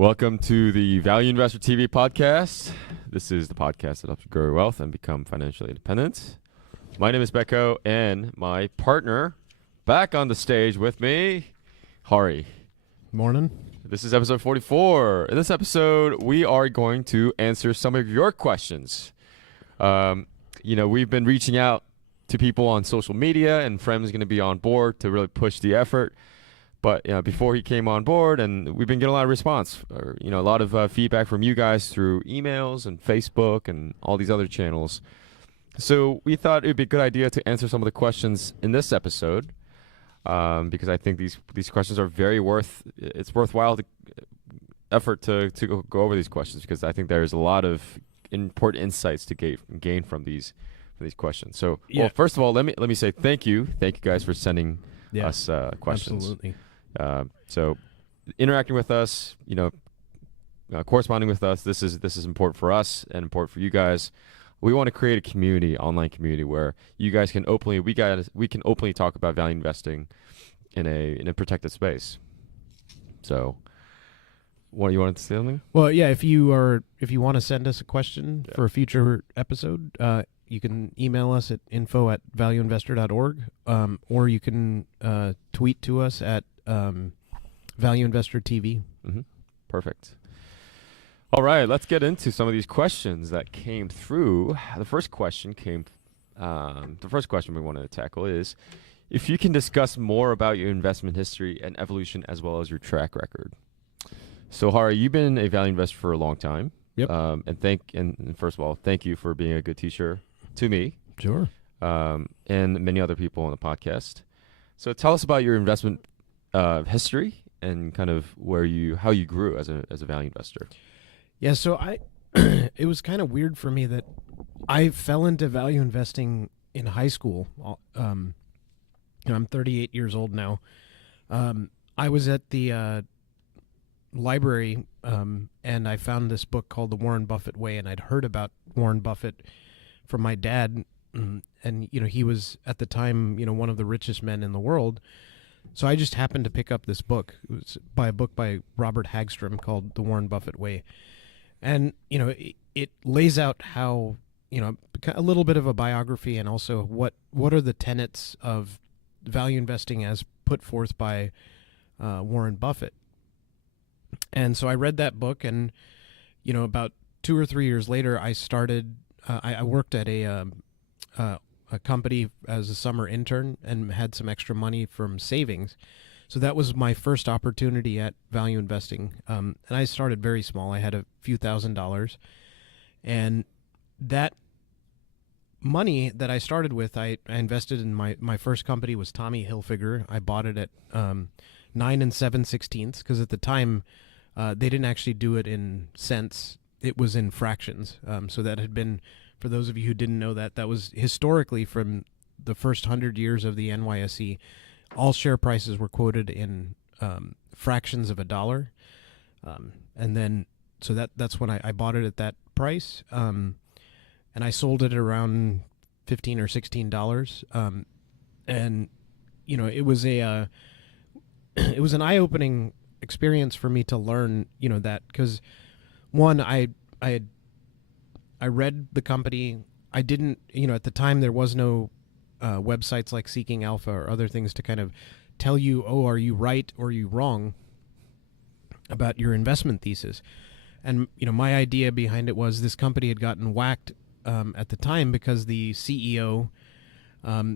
Welcome to the Value Investor TV podcast. This is the podcast that helps you grow your wealth and become financially independent. My name is Becco, and my partner back on the stage with me, Hari. Morning. This is episode 44. In this episode, we are going to answer some of your questions. We've been reaching out to people on social media, and Frem's going to be on board to really push the effort. But before he came on board, and we've been getting a lot of response, a lot of feedback from you guys through emails and Facebook and all these other channels. So we thought it would be a good idea to answer some of the questions in this episode, because I think these questions are it's worthwhile effort to go over these questions, because I think there's a lot of important insights to gain from these questions. So, Well, first of all, let me say thank you guys for sending us questions. Absolutely. So interacting with us, corresponding with us, this is important for us and important for you guys. We want to create a community, online community, where you guys can we can openly talk about value investing in a protected space. So, what you wanted to say something? Well, yeah. If you want to send us a question for a future episode, you can email us at info@valueinvestor.org, or you can tweet to us at Value Investor TV. Mm-hmm. Perfect. All right, let's get into some of these questions that came through. The first question we wanted to tackle is, if you can discuss more about your investment history and evolution as well as your track record. So, Hari, you've been a value investor for a long time. Yep. And first of all, thank you for being a good teacher to me. Sure. And many other people on the podcast. So tell us about your investment history and kind of how you grew as a value investor. Yeah. So it was kind of weird for me that I fell into value investing in high school. I'm 38 years old now. I was at the library, and I found this book called The Warren Buffett Way, and I'd heard about Warren Buffett from my dad, and he was at the time one of the richest men in the world. So I just happened to pick up this book. It was a book by Robert Hagstrom called The Warren Buffett Way, and it lays out how a little bit of a biography, and also what are the tenets of value investing as put forth by Warren Buffett. And so I read that book, and about 2 or 3 years later, I started. I worked at a company as a summer intern and had some extra money from savings. So that was my first opportunity at value investing. And I started very small. I had a few $1,000s. And that money that I started with, I invested in my first company was Tommy Hilfiger. I bought it at 9 7/16, because at the time they didn't actually do it in cents. It was in fractions. So that had been, for those of you who didn't know that was historically from the first 100 years of the NYSE, all share prices were quoted in fractions of a dollar. And then, so that's when I bought it at that price. And I sold it at around $15 or $16. And, it was it was an eye-opening experience for me to learn, that, because one, I read the company. I didn't, at the time there was no websites like Seeking Alpha or other things to kind of tell you, are you right or are you wrong about your investment thesis. And, my idea behind it was this company had gotten whacked at the time because the CEO, there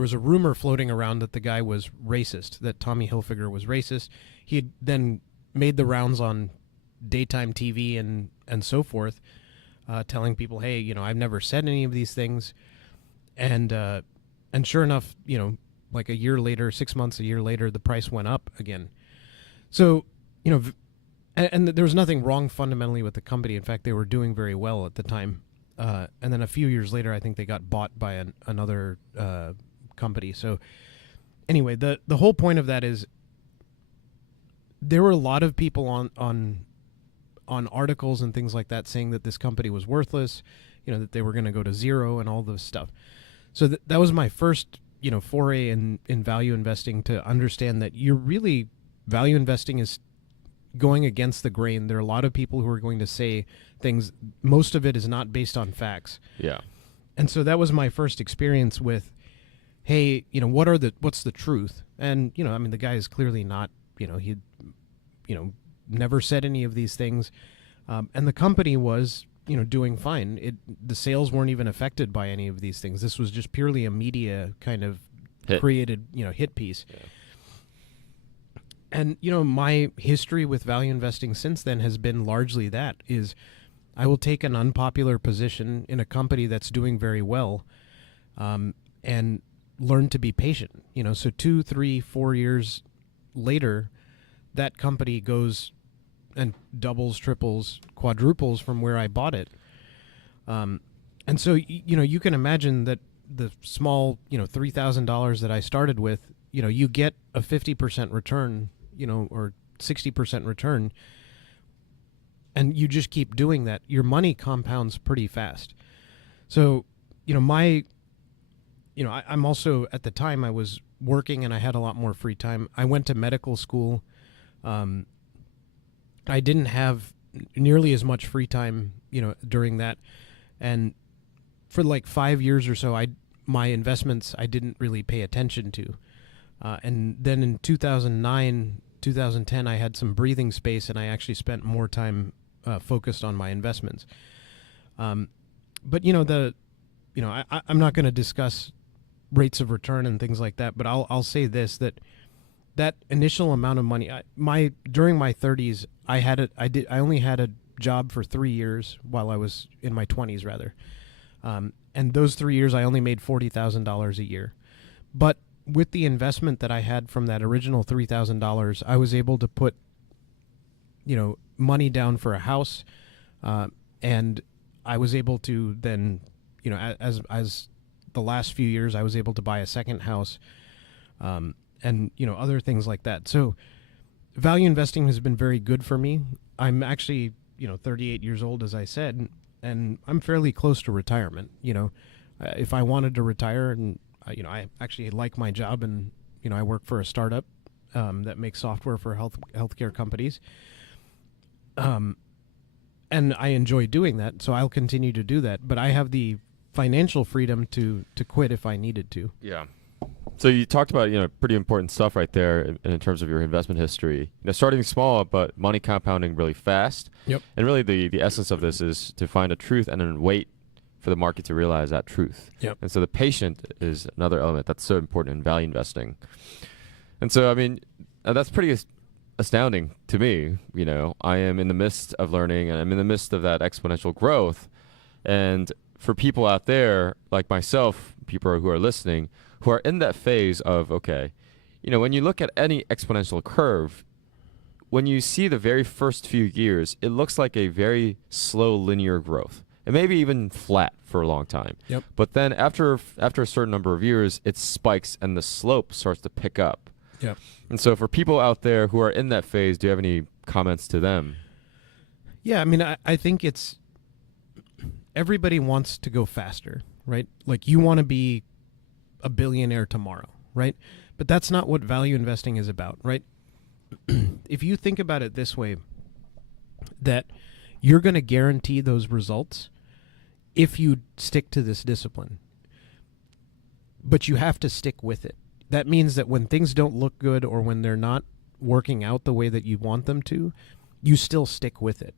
was a rumor floating around that the guy was racist, that Tommy Hilfiger was racist. He had then made the rounds on daytime TV and so forth, telling people, hey, I've never said any of these things. And sure enough, like a year later, 6 months, a year later, the price went up again. So, and there was nothing wrong fundamentally with the company. In fact, they were doing very well at the time. And then a few years later, I think they got bought by another company. So anyway, the whole point of that is there were a lot of people on articles and things like that saying that this company was worthless, that they were going to go to zero and all this stuff. So that was my first, foray in value investing, to understand that you're really, value investing is going against the grain. There are a lot of people who are going to say things. Most of it is not based on facts. Yeah. And so that was my first experience with, hey, what's the truth? And, I mean, the guy is clearly not, he, never said any of these things. And the company was, doing fine. The sales weren't even affected by any of these things. This was just purely a media kind of created, hit piece. Yeah. And, my history with value investing since then has been largely that is I will take an unpopular position in a company that's doing very well, and learn to be patient. So 2, 3, 4 years later, that company goes and doubles, triples, quadruples from where I bought it. And so, you can imagine that the small, $3,000 that I started with, you get a 50% return, or 60% return, and you just keep doing that. Your money compounds pretty fast. So, I'm also, at the time I was working and I had a lot more free time. I went to medical school. I didn't have nearly as much free time, during that. And for like 5 years or so, my investments I didn't really pay attention to. And then in 2009, 2010, I had some breathing space and I actually spent more time focused on my investments. But I'm not going to discuss rates of return and things like that, but I'll say this, that initial amount of money, during my 30s, I only had a job for 3 years while I was in my 20s rather. And those 3 years I only made $40,000 a year. But with the investment that I had from that original $3,000, I was able to put, money down for a house, and I was able to then, as the last few years, I was able to buy a second house, and other things like that. So value investing has been very good for me. I'm actually 38 years old, as I said, and I'm fairly close to retirement. If I wanted to retire, and I actually like my job, and I work for a startup that makes software for healthcare companies. And I enjoy doing that, so I'll continue to do that. But I have the financial freedom to quit if I needed to. Yeah. So you talked about pretty important stuff right there in terms of your investment history. Starting small, but money compounding really fast. Yep. And really, the essence of this is to find a truth and then wait for the market to realize that truth. Yep. And so the patient is another element that's so important in value investing. And so, I mean, that's pretty astounding to me. I am in the midst of learning, and I'm in the midst of that exponential growth. And for people out there like myself, people who are listening, who are in that phase of, okay, when you look at any exponential curve, when you see the very first few years, it looks like a very slow linear growth. It may be even flat for a long time. Yep. But then after a certain number of years, it spikes and the slope starts to pick up. Yep. And so for people out there who are in that phase, do you have any comments to them? Yeah, I mean, I think it's everybody wants to go faster, right? Like you want to be a billionaire tomorrow, right? But that's not what value investing is about, right? If you think about it this way, that you're going to guarantee those results if you stick to this discipline. But you have to stick with it. That means that when things don't look good or when they're not working out the way that you want them to, you still stick with it.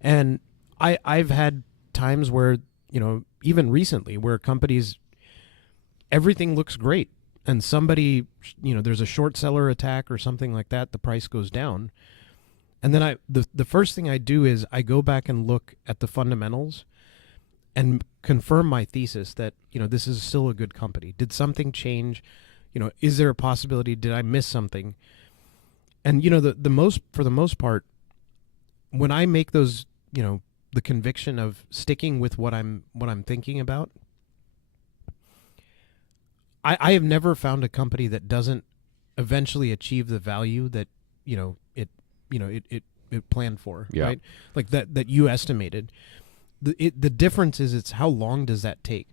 And I've had times where, even recently, where companies, everything looks great, and somebody, there's a short seller attack or something like that, the price goes down. And then the first thing I do is I go back and look at the fundamentals and confirm my thesis that, this is still a good company. Did something change? Is there a possibility? Did I miss something? And, for the most part, when I make those, the conviction of sticking with what I'm thinking about, I have never found a company that doesn't eventually achieve the value that, it planned for, Yeah. right? Like that you estimated. The difference is it's how long does that take?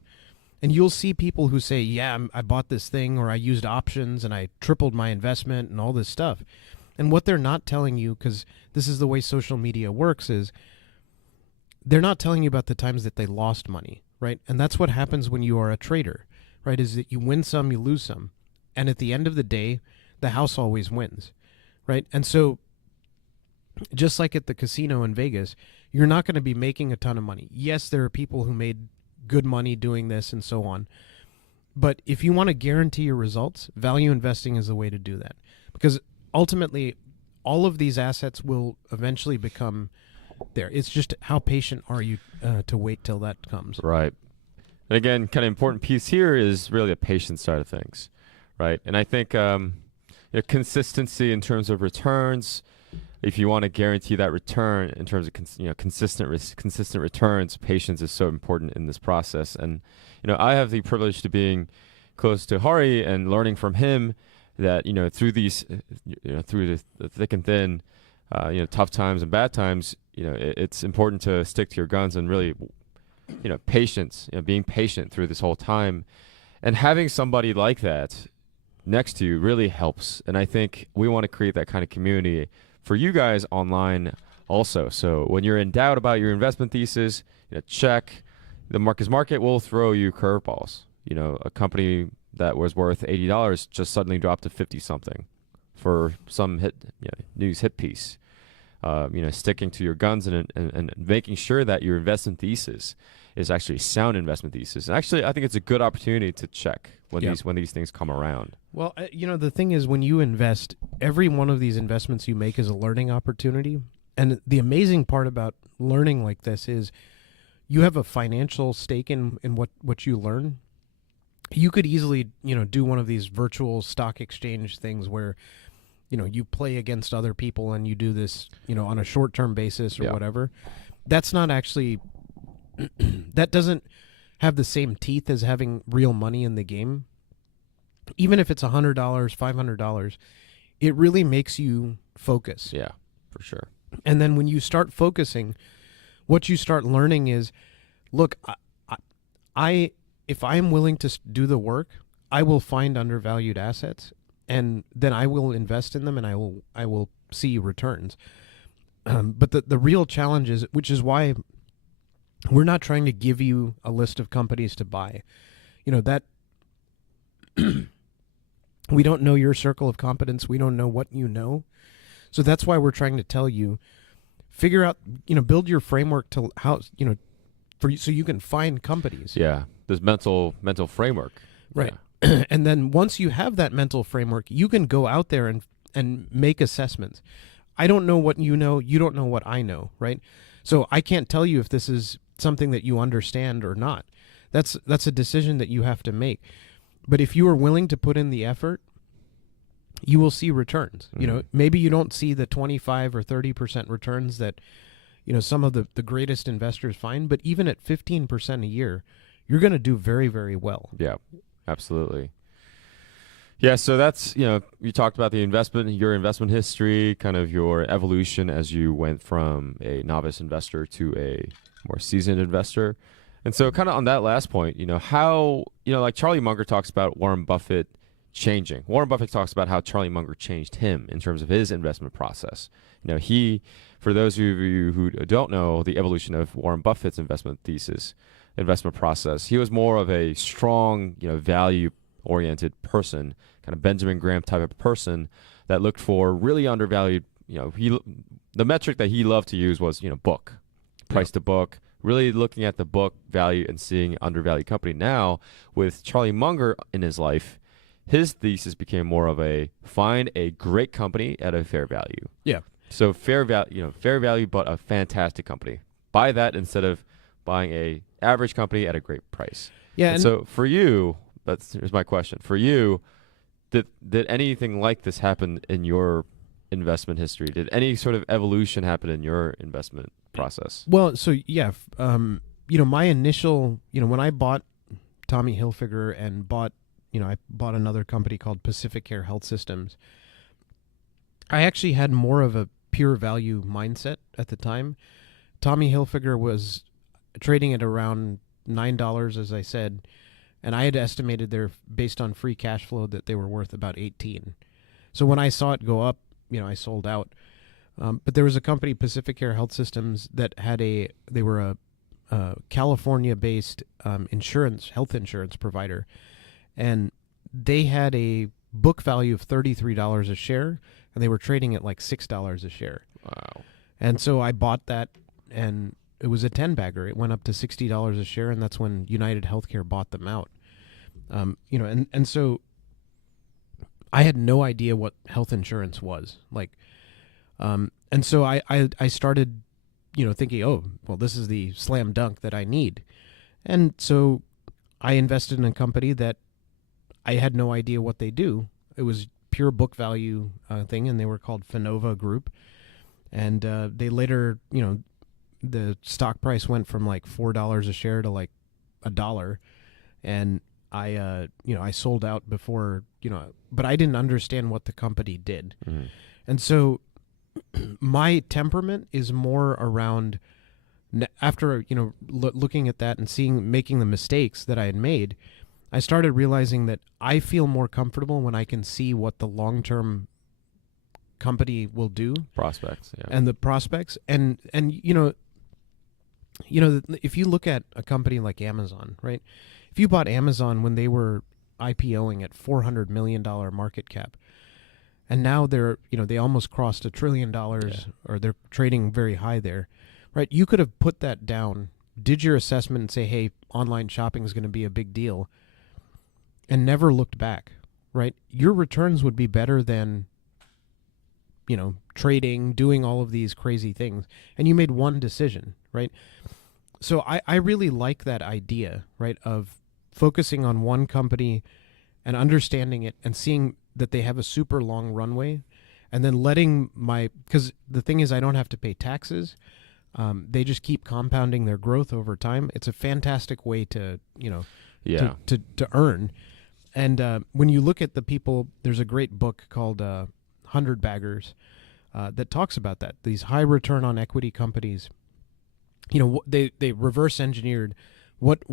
And you'll see people who say, yeah, I bought this thing, or I used options and I tripled my investment and all this stuff. And what they're not telling you, because this is the way social media works, is they're not telling you about the times that they lost money, right? And that's what happens when you are a trader, right? Is that you win some, you lose some. And at the end of the day, the house always wins, right? And so just like at the casino in Vegas, you're not going to be making a ton of money. Yes, there are people who made good money doing this and so on. But if you want to guarantee your results, value investing is the way to do that. Because ultimately, all of these assets will eventually become there. It's just how patient are you to wait till that comes. Right. And again, kind of important piece here is really the patience side of things, right? And I think consistency in terms of returns. If you want to guarantee that return in terms of consistent returns, patience is so important in this process. And I have the privilege to being close to Hari and learning from him that through these through the thick and thin, tough times and bad times, it's important to stick to your guns and really patience, being patient through this whole time, and having somebody like that next to you really helps. And I think we want to create that kind of community for you guys online also. So when you're in doubt about your investment thesis, check. The market will throw you curveballs. A company that was worth $80 just suddenly dropped to 50 something for some news hit piece. Sticking to your guns and making sure that your investment thesis is actually a sound investment thesis. And actually, I think it's a good opportunity to check when these things come around. Well, the thing is, when you invest, every one of these investments you make is a learning opportunity. And the amazing part about learning like this is you have a financial stake in what you learn. You could easily, do one of these virtual stock exchange things where, you play against other people and you do this, on a short-term basis or whatever. That's not actually, that doesn't have the same teeth as having real money in the game. Even if it's $100, $500, it really makes you focus. Yeah, for sure. And then when you start focusing, what you start learning is, look, I if I'm willing to do the work, I will find undervalued assets, and then I will invest in them, and I will see returns. But the real challenge is, which is why we're not trying to give you a list of companies to buy. That we don't know your circle of competence. We don't know what you know. So that's why we're trying to tell you, figure out, build your framework to how, so you can find companies. Yeah. This mental framework. Right. Yeah. And then once you have that mental framework, you can go out there and make assessments. I don't know what you know. You don't know what I know. Right. So I can't tell you if this is something that you understand or not. That's a decision that you have to make. But if you are willing to put in the effort, you will see returns. Mm-hmm. Maybe you don't see the 25 or 30% returns that, some of the greatest investors find, but even at 15% a year, you're going to do very, very well. Yeah, absolutely. Yeah, so that's, you talked about your investment history, kind of your evolution as you went from a novice investor to a more seasoned investor. And so kind of on that last point, how, like Charlie Munger talks about Warren Buffett changing. Warren Buffett talks about how Charlie Munger changed him in terms of his investment process. For those of you who don't know the evolution of Warren Buffett's investment process, he was more of a strong, value-oriented person, kind of Benjamin Graham type of person that looked for really undervalued, the metric that he loved to use was, book, price to book, really looking at the book value and seeing undervalued company. Now, with Charlie Munger in his life, his thesis became more of a find a great company at a fair value. Yeah. So fair value, but a fantastic company. Buy that instead of buying a average company at a great price. Yeah. And so for you, here's my question. For you, did anything like this happen in your investment history? Did any sort of evolution happen in your investment process? Well, so yeah, my initial, when I bought Tommy Hilfiger and I bought another company called Pacific Care Health Systems, I actually had more of a pure value mindset at the time. Tommy Hilfiger was trading at around $9, as I said, and I had estimated based on free cash flow that they were worth about 18. So when I saw it go up, I sold out. But there was a company, Pacific Care Health Systems, that they were a California-based health insurance provider, and they had a book value of $33 a share, and they were trading at like $6 a share. Wow. And so I bought that, and it was a 10-bagger. It went up to $60 a share, and that's when United Healthcare bought them out. And so I had no idea what health insurance was like. And so I started, thinking, oh, well, this is the slam dunk that I need. And so I invested in a company that I had no idea what they do. It was pure book value thing, and they were called Finova Group. And they later, the stock price went from like $4 a share to like $1. And I sold out before, but I didn't understand what the company did. Mm-hmm. And so my temperament is more around after, looking at that and making the mistakes that I had made, I started realizing that I feel more comfortable when I can see what the long-term company will do. Prospects, yeah. And the prospects. And if you look at a company like Amazon, right? If you bought Amazon when they were IPOing at $400 million market cap, and now they almost crossed $1 trillion, or they're trading very high there, right? You could have put that down, did your assessment, and say, hey, online shopping is going to be a big deal, and never looked back, right? Your returns would be better than, trading, doing all of these crazy things, and you made one decision, right? So I really like that idea, right, of focusing on one company and understanding it and seeing that they have a super long runway, and then because the thing is, I don't have to pay taxes. They just keep compounding their growth over time. It's a fantastic way to earn. And when you look at the people, there's a great book called 100 Baggers that talks about that. These high return on equity companies, they reverse engineered what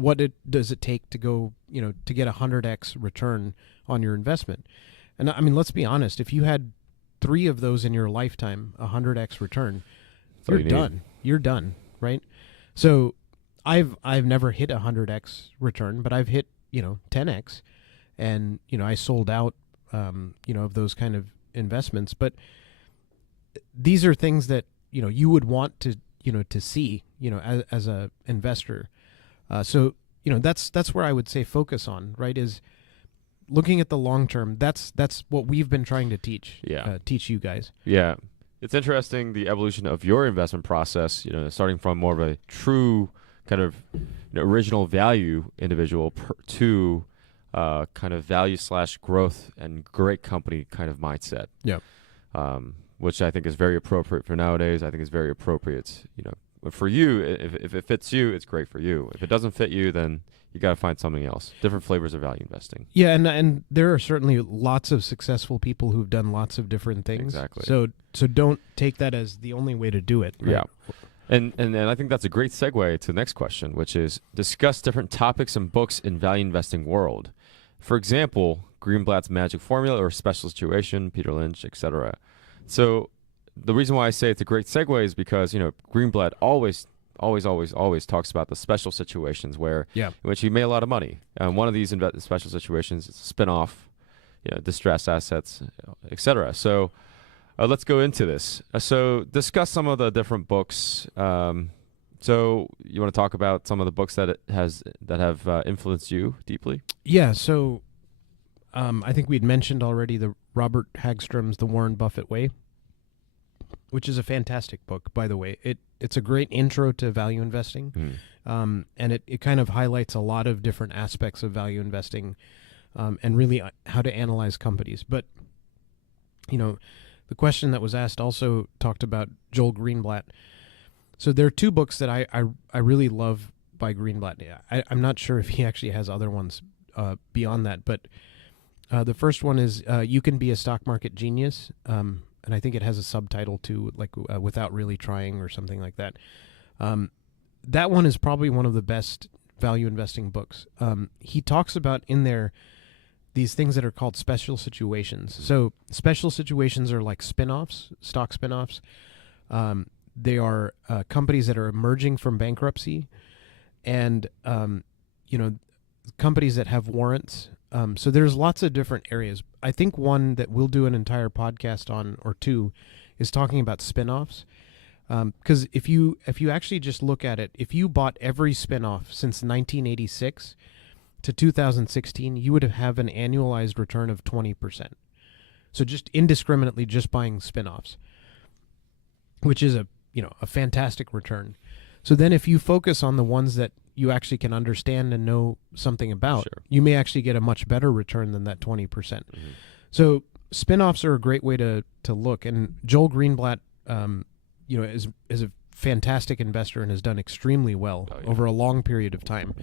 does it take to go, to get 100x return on your investment. And I mean, let's be honest, if you had 3 of those in your lifetime, 100x return, you're done. You're done, right? So I've never hit 100x return, but I've hit, 10x, and, I sold out, of those kind of investments. But these are things that, you would want to, to see, as a investor. So, that's where I would say focus on, right, is looking at the long term. That's what we've been trying to teach you guys. Yeah. It's interesting, the evolution of your investment process, starting from more of a true kind of original value individual to kind of value / growth and great company kind of mindset. Yeah. Which I think is very appropriate for nowadays. I think it's very appropriate, for you. If it fits you, it's great for you. If it doesn't fit you, then you got to find something else. Different flavors of value investing. Yeah, and there are certainly lots of successful people who've done lots of different things. Exactly. So don't take that as the only way to do it. Right? Yeah. And I think that's a great segue to the next question, which is discuss different topics and books in value investing world. For example, Greenblatt's Magic Formula or Special Situation, Peter Lynch, etc. So the reason why I say it's a great segue is because, Greenblatt always talks about the special situations where in which you made a lot of money. One of these special situations is a spin-off, distressed assets, etc. So let's go into this. So discuss some of the different books. So you want to talk about some of the books that have influenced you deeply? Yeah. So I think we'd mentioned already the Robert Hagstrom's The Warren Buffett Way, which is a fantastic book, by the way. It's a great intro to value investing, and it kind of highlights a lot of different aspects of value investing, and really how to analyze companies. But, the question that was asked also talked about Joel Greenblatt. So there are 2 books that I really love by Greenblatt. I'm not sure if he actually has other ones beyond that, but the first one is You Can Be a Stock Market Genius, and I think it has a subtitle too, like Without Really Trying or something like that. That one is probably one of the best value investing books. He talks about in there these things that are called special situations. So special situations are like spin-offs, stock spin-offs. They are companies that are emerging from bankruptcy, and companies that have warrants. So there's lots of different areas. I think one that we'll do an entire podcast on, or two, is talking about spin-offs. Because if you actually just look at it, if you bought every spin-off since 1986 to 2016, you would have an annualized return of 20%. So just indiscriminately just buying spin-offs, which is a fantastic return. So then if you focus on the ones that you actually can understand and know something about, Sure. you may actually get a much better return than that 20%. Mm-hmm. So spin-offs are a great way to look. And Joel Greenblatt, is a fantastic investor and has done extremely well over a long period of time.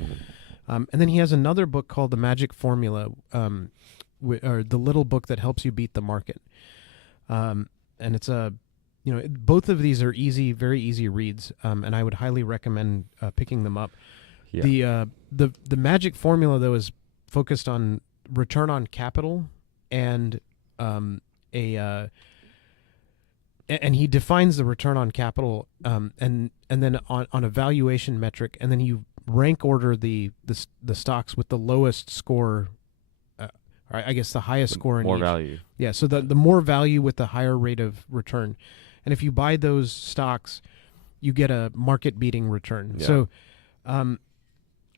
And then he has another book called The Magic Formula, or the little book that helps you beat the market. And it's both of these are easy, very easy reads, and I would highly recommend picking them up. Yeah. The Magic Formula, though, is focused on return on capital and and he defines the return on capital, and then on a valuation metric, and then you rank order the stocks with the lowest score, or I guess the highest score in more each. value. Yeah, so the more value with the higher rate of return, and if you buy those stocks, you get a market beating return. Yeah. So,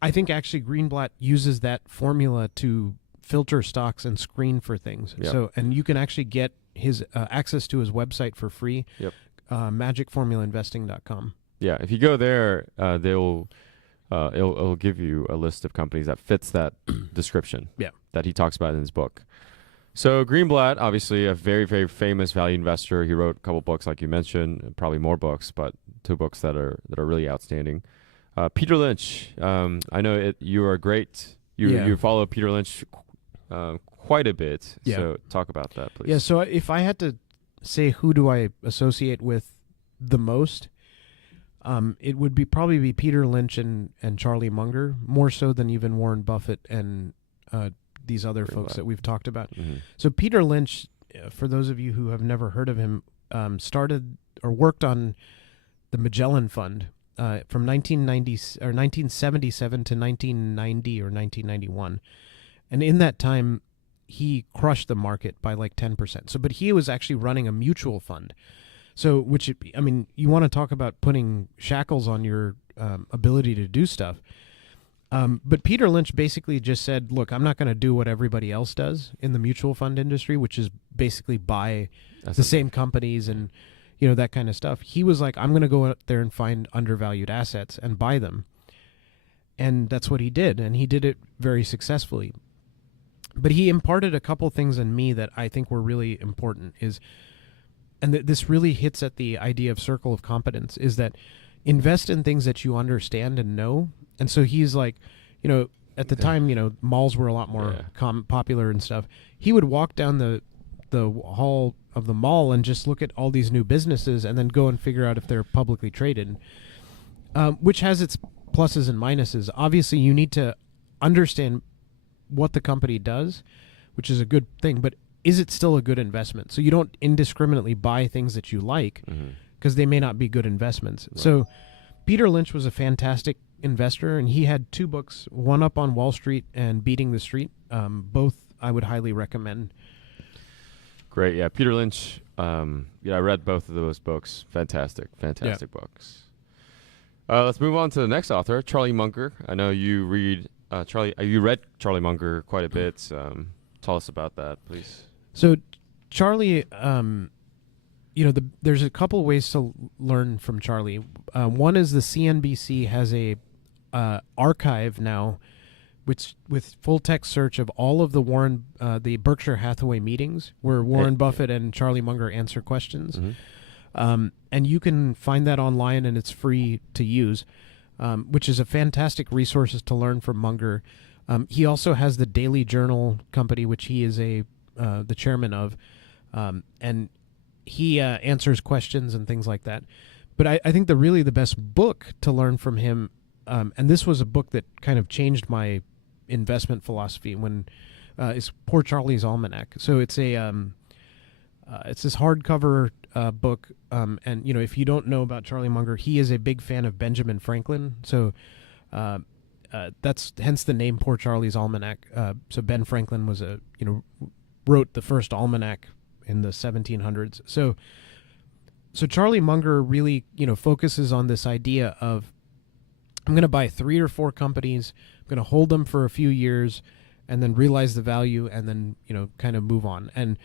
I think actually Greenblatt uses that formula to filter stocks and screen for things. Yep. So, and you can actually get his access to his website for free. Yep. magicformulainvesting.com. Yeah, if you go there, it'll give you a list of companies that fits that description. Yeah. That he talks about in his book. So Greenblatt, obviously a very, very famous value investor. He wrote a couple books, like you mentioned, probably more books, but two books that are really outstanding. Peter Lynch, I know you are great. You follow Peter Lynch quite a bit. Yeah. So talk about that, please. Yeah. So if I had to say who do I associate with the most, it would probably be Peter Lynch and Charlie Munger, more so than even Warren Buffett and these other folks that we've talked about. Mm-hmm. So Peter Lynch, for those of you who have never heard of him, started or worked on the Magellan Fund from 1977 to 1990 or 1991, and in that time, he crushed the market by like 10%. So, but he was actually running a mutual fund. So, you want to talk about putting shackles on your ability to do stuff. But Peter Lynch basically just said, look, I'm not going to do what everybody else does in the mutual fund industry, which is basically buy the same companies and, that kind of stuff. He was like, I'm going to go out there and find undervalued assets and buy them. And that's what he did. And he did it very successfully. But he imparted a couple things in me that I think were really important and this really hits at the idea of circle of competence, is that invest in things that you understand and know. And so he's like, at the time, malls were a lot more popular and stuff. He would walk down the hall of the mall and just look at all these new businesses and then go and figure out if they're publicly traded, which has its pluses and minuses. Obviously, you need to understand what the company does, which is a good thing, but is it still a good investment? So you don't indiscriminately buy things that you like because they may not be good investments. Right. So Peter Lynch was a fantastic investor, and he had two books, one up on Wall Street and Beating the Street. Both I would highly recommend. Great. Yeah. Peter Lynch. I read both of those books. Fantastic books. Let's move on to the next author, Charlie Munger. I know you read Charlie. You read Charlie Munger quite a bit. Tell us about that, please. So, Charlie, there's a couple ways to learn from Charlie. One is the CNBC has a archive now, with full text search of all of the Berkshire Hathaway meetings where Warren Buffett and Charlie Munger answer questions. Mm-hmm. And you can find that online, and it's free to use, which is a fantastic resource to learn from Munger. He also has the Daily Journal company, which he is the chairman of, and he answers questions and things like that. But I think the best book to learn from him, and this was a book that kind of changed my investment philosophy when is Poor Charlie's Almanac. So it's it's this hardcover book, and if you don't know about Charlie Munger, he is a big fan of Benjamin Franklin. So that's hence the name Poor Charlie's Almanac. So Ben Franklin was wrote the first almanac in the 1700s. So Charlie Munger really focuses on this idea of, I'm going to buy 3 or 4 companies, I'm going to hold them for a few years, and then realize the value, and then kind of move on. And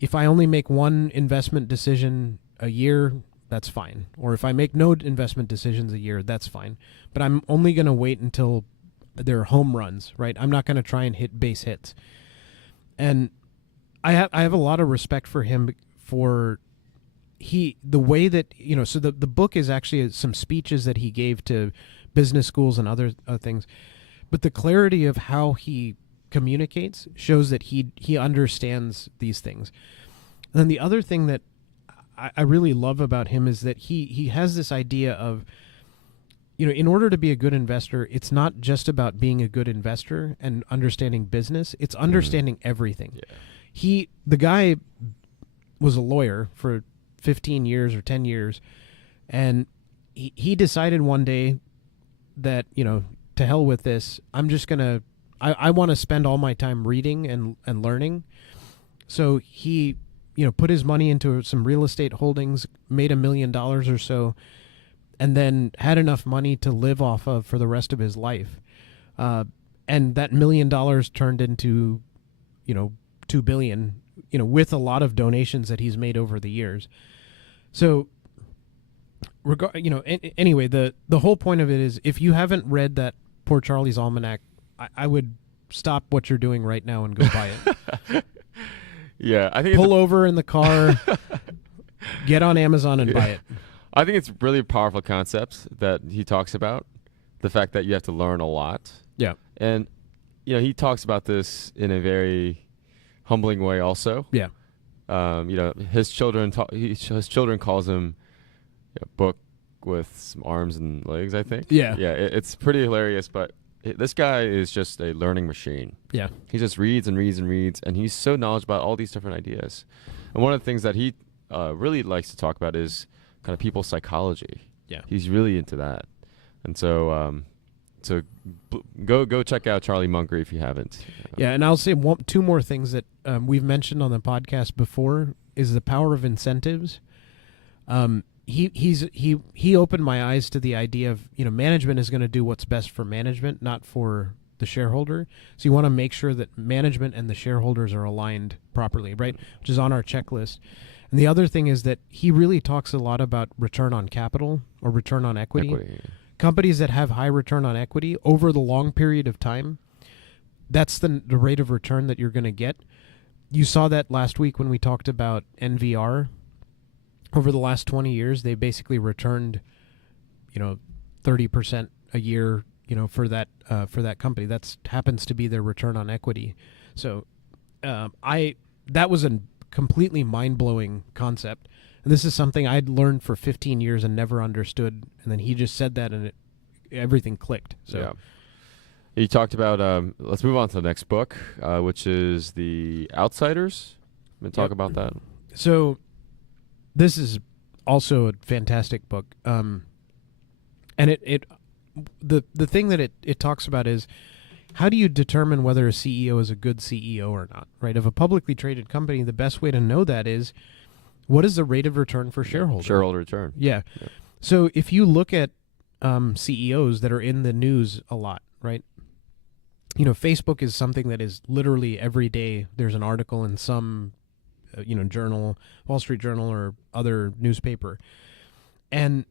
if I only make one investment decision a year, that's fine. Or if I make no investment decisions a year, that's fine. But I'm only going to wait until they're home runs, right? I'm not going to try and hit base hits. And I have a lot of respect for him for the way that so the book is actually some speeches that he gave to business schools and other things, but the clarity of how he communicates shows that he understands these things. And then the other thing that I really love about him is that he has this idea of, in order to be a good investor, it's not just about being a good investor and understanding business, it's understanding everything. Yeah. The guy was a lawyer for 15 years or 10 years, and he decided one day that, to hell with this, I'm just going to, I want to spend all my time reading and learning. So he, put his money into some real estate holdings, made $1 million or so, and then had enough money to live off of for the rest of his life. And that $1 million turned into, $2 billion, with a lot of donations that he's made over the years. So, anyway, the whole point of it is, if you haven't read that Poor Charlie's Almanac, I would stop what you're doing right now and go buy it. Yeah, I think pull over in the car, get on Amazon and buy it. I think it's really powerful concepts that he talks about. The fact that you have to learn a lot. Yeah, and he talks about this in a very humbling way also. Yeah. His children calls him a book with some arms and legs, I think. Yeah. Yeah, it's pretty hilarious, but this guy is just a learning machine. Yeah. He just reads and reads and reads, and he's so knowledgeable about all these different ideas. And one of the things that he really likes to talk about is kind of people's psychology. Yeah. He's really into that. And so go check out Charlie Munger if you haven't. Yeah, and I'll say two more things that we've mentioned on the podcast before is the power of incentives. He opened my eyes to the idea of management is going to do what's best for management, not for the shareholder. So you want to make sure that management and the shareholders are aligned properly, right? Which is on our checklist. And the other thing is that he really talks a lot about return on capital or return on equity. Companies that have high return on equity over the long period of time, that's the rate of return that you're going to get. You saw that last week when we talked about NVR. Over the last 20 years, they basically returned, 30% a year, for that company. That happens to be their return on equity. So, that was a completely mind-blowing concept. And this is something I'd learned for 15 years and never understood. And then he just said that, and everything clicked. So, yeah. You talked about. Let's move on to the next book, which is The Outsiders. I'm gonna talk about that. So, this is also a fantastic book. And the thing that it talks about is, how do you determine whether a CEO is a good CEO or not? Right? Of a publicly traded company, the best way to know that is, what is the rate of return for shareholders? Shareholder return. Yeah. So if you look at CEOs that are in the news a lot, right? Facebook is something that is literally every day there's an article in some, journal, Wall Street Journal or other newspaper. And,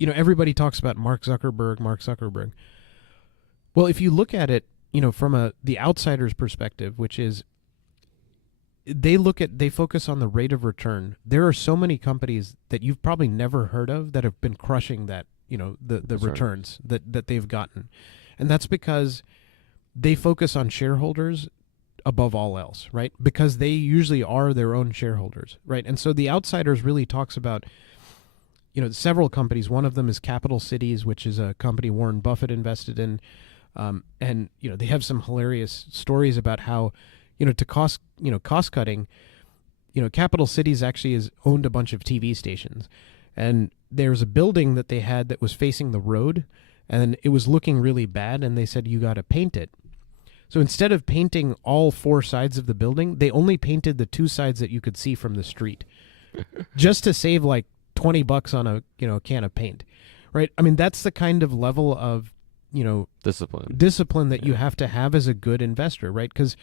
everybody talks about Mark Zuckerberg. Well, if you look at it, from the outsider's perspective, which is, they focus on the rate of return. There are so many companies that you've probably never heard of that have been crushing that, the returns that they've gotten. And that's because they focus on shareholders above all else, right? Because they usually are their own shareholders, right? And so the Outsiders really talks about, several companies. One of them is Capital Cities, which is a company Warren Buffett invested in. And they have some hilarious stories about how to cost cutting. Capital Cities actually has owned a bunch of TV stations, and there's a building that they had that was facing the road, and it was looking really bad, and they said, you got to paint it. So instead of painting all four sides of the building, they only painted the two sides that you could see from the street, just to save like $20 on a can of paint, right? I mean, that's the kind of level of discipline that you have to have as a good investor, right? Because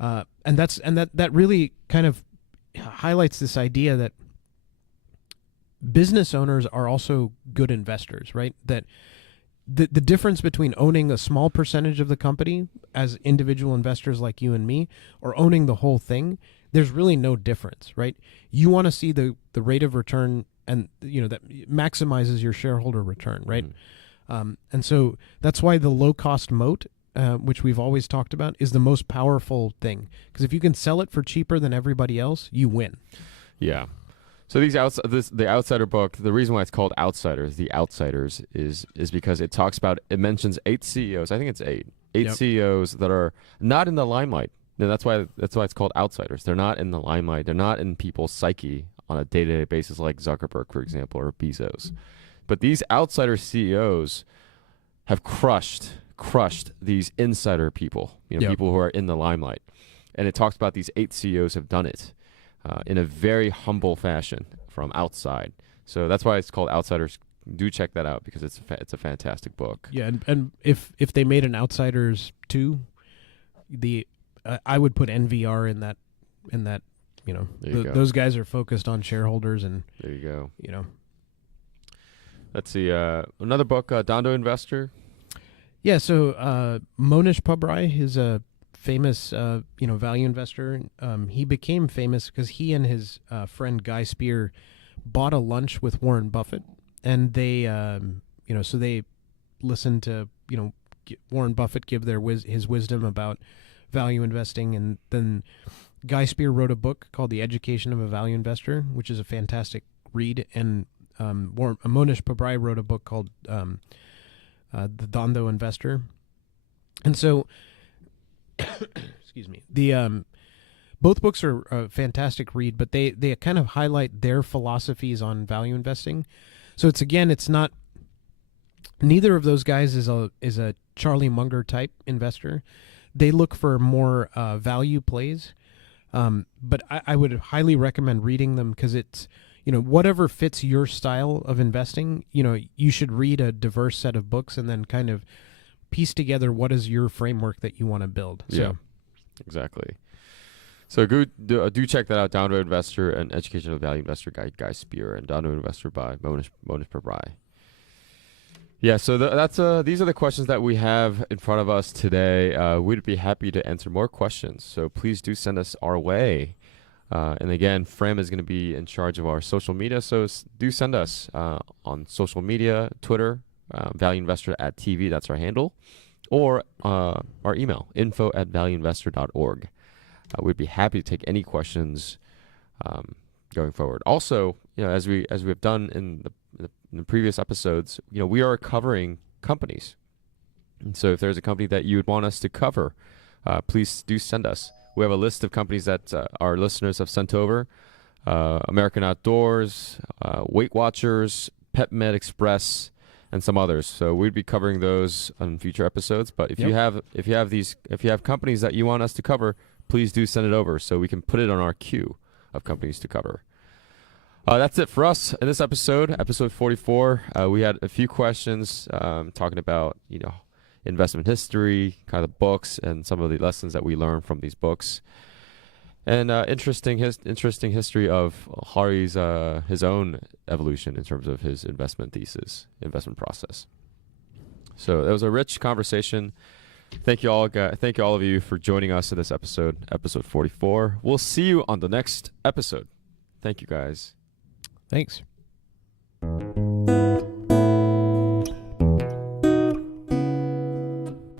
and that really kind of highlights this idea that business owners are also good investors, right? That the difference between owning a small percentage of the company as individual investors like you and me, or owning the whole thing, there's really no difference, right? You want to see the rate of return, and that maximizes your shareholder return, right? And so that's why the low cost moat, which we've always talked about, is the most powerful thing. Because if you can sell it for cheaper than everybody else, you win. Yeah. So the Outsider book, the reason why it's called Outsiders, the Outsiders, is because it mentions 8 CEOs. I think it's 8 Yep. CEOs that are not in the limelight. And that's why it's called Outsiders. They're not in the limelight. They're not in people's psyche on a day-to-day basis, like Zuckerberg, for example, or Bezos. But these outsider CEOs have crushed these insider people, Yep. people who are in the limelight. And it talks about these 8 CEOs have done it in a very humble fashion from outside. So that's why it's called Outsiders. Do check that out because it's a fantastic book. Yeah, and if they made an Outsiders 2, I would put NVR in that. Those guys are focused on shareholders, and there you go. Let's see. Another book, Dondo Investor. Yeah, so Monish Pabrai is a famous value investor. He became famous because he and his friend Guy Spear bought a lunch with Warren Buffett, and they so they listened to Warren Buffett give his wisdom about value investing, and then Guy Spear wrote a book called The Education of a Value Investor, which is a fantastic read, and Monish Pabrai wrote a book called The Dondo Investor. And so excuse me, the both books are a fantastic read, but they kind of highlight their philosophies on value investing. So it's not, neither of those guys is a Charlie Munger type investor. They look for more value plays, but I would highly recommend reading them, because it's whatever fits your style of investing. You should read a diverse set of books and then kind of piece together what is your framework that you want to build. Yeah, exactly. So do check that out. Dondo Investor and Education of a Value Investor, Guy Spear, and Dondo Investor by Monish Pabrai. Yeah, so these are the questions that we have in front of us today. We'd be happy to answer more questions, so please do send us our way. And again, Frem is going to be in charge of our social media, so do send us on social media, Twitter, valueinvestor@TV, that's our handle, or our email, info@valueinvestor.org. We'd be happy to take any questions going forward. Also, as we have done in the previous episodes, we are covering companies. And so if there's a company that you would want us to cover, please do send us. We have a list of companies that our listeners have sent over. American Outdoors, Weight Watchers, PetMed Express, and some others. So we'd be covering those on future episodes. But if you have companies that you want us to cover, please do send it over so we can put it on our queue of companies to cover. That's it for us in this episode 44. We had a few questions talking about, investment history, kind of the books, and some of the lessons that we learned from these books. And interesting history of Hari's his own evolution in terms of his investment process. So that was a rich conversation. Thank you all of you for joining us in this episode 44. We'll see you on the next episode. Thank you, guys. Thanks.